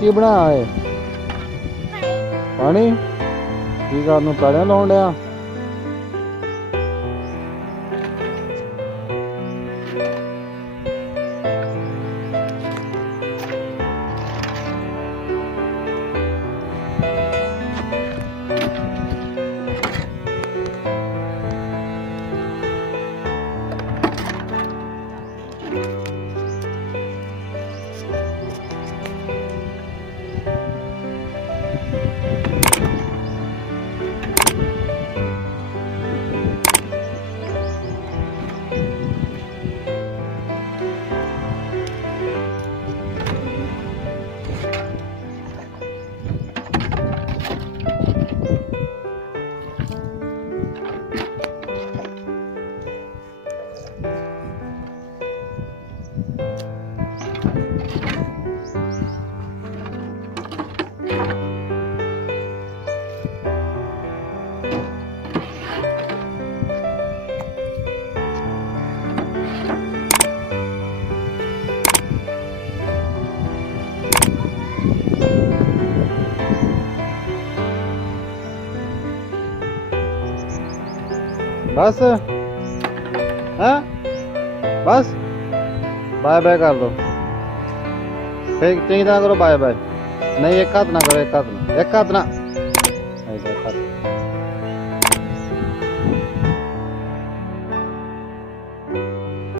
ਕੀ ਬਣਾਇਆ ਏ? ਪਾਣੀ ਕੀ ਕਰਨ ਨੂੰ ਪੈੜਿਆਂ ਲਾਉਣ ਡਿਆ? बस हाँ बस बाय बाय कर दो फिर चंगी तरह करो बाय बाय नहीं एक हाथ ना करो एक हाथ ना ऐसा एक हाथ